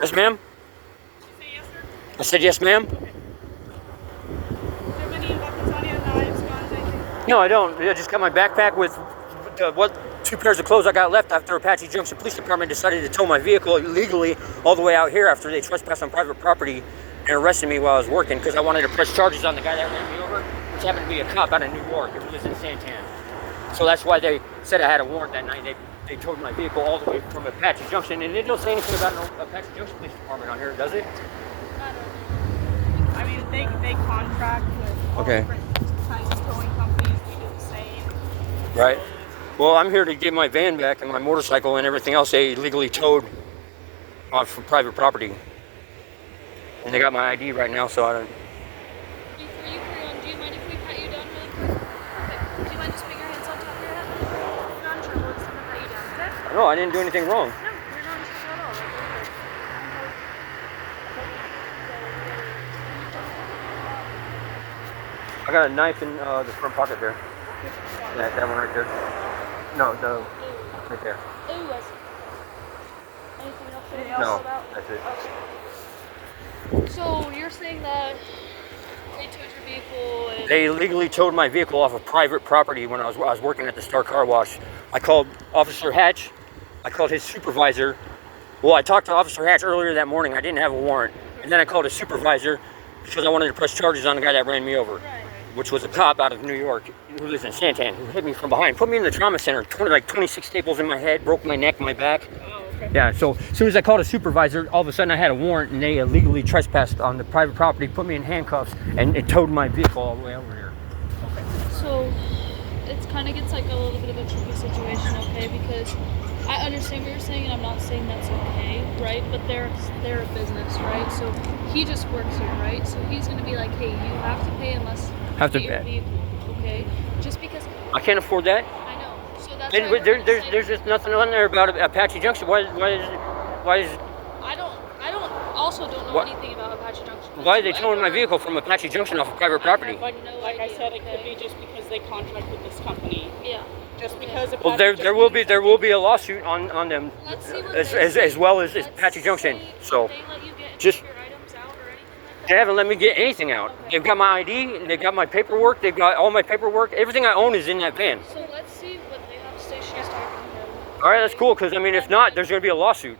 Yes, ma'am? Did you say yes, sir? I said yes, ma'am. Okay. Do you have any weapons on you? Knives, guns, anything? No, I don't. I just got my backpack with what 2 pairs of clothes I got left after Apache Junction Police Department decided to tow my vehicle illegally all the way out here after they trespassed on private property and arrested me while I was working because I wanted to press charges on the guy that ran me over, which happened to be a cop out of New York who lives in Santan. So that's why they said I had a warrant that night. They towed my vehicle all the way from Apache Junction, and it don't say anything about no Apache Junction Police Department on here, does it? I mean, they contract with all Okay. different kinds of towing companies. We do the same. Right. Well, I'm here to get my van back and my motorcycle and everything else they illegally towed off from private property. And they got my ID right now, so I don't. Before you carry on, do you mind if we pat you down really quick? Okay. Do you mind just putting your hands on top of your head? You're not in trouble. We're just gonna pat you down, okay? No, I didn't do anything wrong. No, you're not in trouble at all. Like, we're good. I got a knife in the front pocket there. That one right there. No, the right there. Ooh, I see. Anything else you Anything want to No, know about? that's it. So you're saying that they towed your vehicle and They illegally towed my vehicle off of private property when I was working at the Star Car Wash. I called Officer Hatch. I called his supervisor. Well, I talked to Officer Hatch earlier that morning. I didn't have a warrant. And then I called his supervisor because I wanted to press charges on the guy that ran me over, which was a cop out of New York who lives in Santan, who hit me from behind, put me in the trauma center, 26 staples in my head, broke my neck, my back. Oh, okay. Yeah, so as soon as I called a supervisor, all of a sudden I had a warrant and they illegally trespassed on the private property, put me in handcuffs, and it towed my vehicle all the way over here. so it kind of gets like a little bit of a tricky situation, okay? Because I understand what you're saying, and I'm not saying that's okay, right? But they're a business, right? So he just works here, right? So he's gonna be like, hey, you have to pay unless Have to you get pay. your vehicle, okay? Just because I can't afford that. I know. So that's And why we're gonna say- there's just nothing on there about Apache Junction. Why is I also don't know What- anything about Apache Junction. why are they towing my whatsoever. vehicle from Apache Junction off of private property? Like No I idea, said, it could okay? be just because they contract with this company. Yeah. Just Okay. because. Well, there will be a lawsuit on them Let's see what as, they as, say. as well as Let's Apache Junction. say So they let you get just- your items out or anything like they that? haven't let me get anything out. They've got my ID, they've got my paperwork, they've got all my paperwork. Everything I own is in that van. So let's see what they have to say. She's talking to him. All right, that's cool. Because I mean, if not, there's going to be a lawsuit.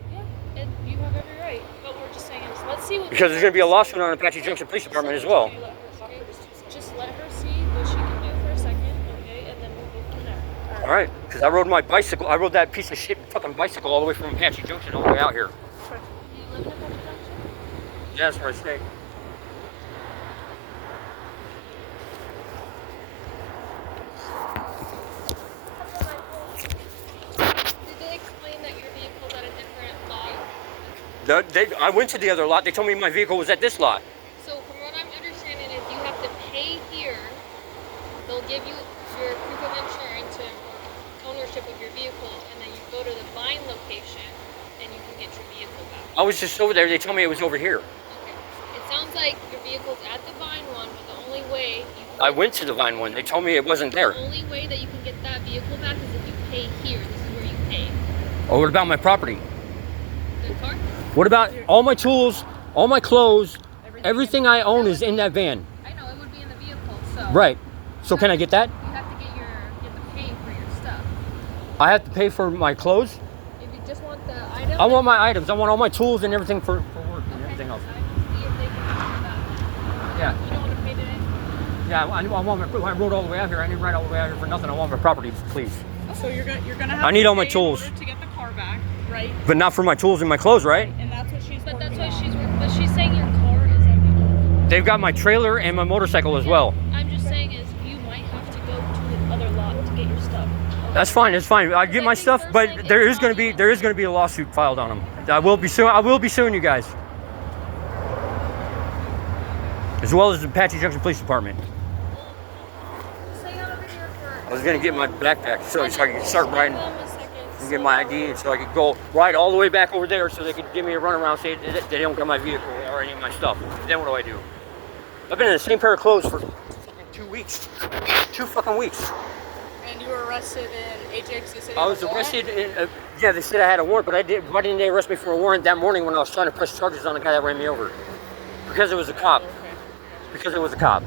Yeah, and you have every right. But we're just saying is let's see what. Because there's going to be a lawsuit on Apache Junction Police Department as well. Okay, just let her see what she can do for a second, okay, and then we'll go from there. All right, because I rode my bicycle. I rode that piece of shit fucking bicycle all the way from Apache Junction all the way out here. You live in Apache Junction? Yeah, that's where I stay. Did they explain that your vehicle's at a different lot? I went to the other lot. They told me my vehicle was at this lot. So from what I'm understanding is you have to pay here. They'll give you your proof of insurance and ownership of your vehicle, and then you go to the Vine location and you can get your vehicle back. I was just over there. They told me it was over here. Okay. It sounds like your vehicle's at the Vine one, but the only way I went to the Vine one. They told me it wasn't there. the only way that you can get that vehicle back is if you pay here. This is where you pay. Oh, what about my property? The car? What about all my tools, all my clothes, everything I own is in that van? I know it would be in the vehicle, so Right. So can I get that? you have to you have to pay for your stuff. I have to pay for my clothes. If you just want the item, I want my items. I want all my tools and everything for work and okay, everything else. I can see if they can do that. Yeah. You don't want to pay today? Yeah, I want my. I rode all the way out here. I didn't ride all the way out here for nothing. I want my property, please. So you're gonna have. I need to all my pay in tools. order to get the car back, right? But not for my tools and my clothes, right? And that's what she's. But that's working why on. she's working. But she's saying your car is everywhere. They've got my trailer and my motorcycle as well. I'm just saying is you might have to go to the other lot to get your stuff. That's fine. It's fine. I get my stuff, but there is going to be a lawsuit filed on them. I will be suing you guys, as well as the Apache Junction Police Department. Stay out over here for. I was going to get my backpack so I could start riding Give them a second. and get my ID, so I could go ride all the way back over there, so they could give me a runaround, say that they don't got my vehicle or any of my stuff. Then what do? I've been in the same pair of clothes for fucking 2 weeks. 2 fucking weeks. And you were arrested in AJ? Because you said you I had was a warrant? arrested. Yeah, they said I had a warrant, but I did. Why didn't they arrest me for a warrant that morning when I was trying to press charges on the guy that ran me over? Because it was a cop. Okay. Because it was a cop.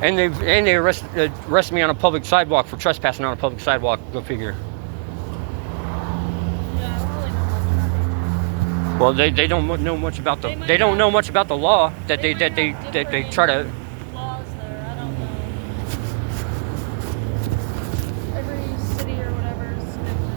And they arrested me on a public sidewalk for trespassing on a public sidewalk. Go figure. Yeah, I don't really know much about it. Well, they don't know much about the They might they don't have- know much about the law that They they might have that they try to. different laws there. I don't know. Every city or whatever is different.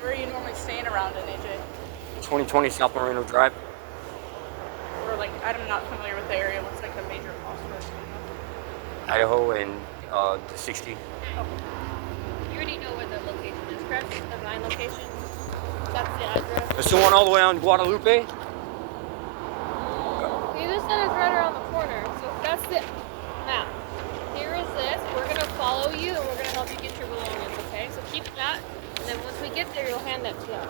Where are you normally staying around in AJ? 2020 South Moreno Drive. Or like, I'm not familiar with the area. What's like the major crossroads? Idaho and the 60. You already know where the location is, correct? The mine location? That's the address? It's the one all the way on Guadalupe. You just said it's right around the corner. So that's the map. Here is this. We're going to follow you and we're going to help you get your belongings, okay? So keep that. And then once we get there, you'll hand that to us.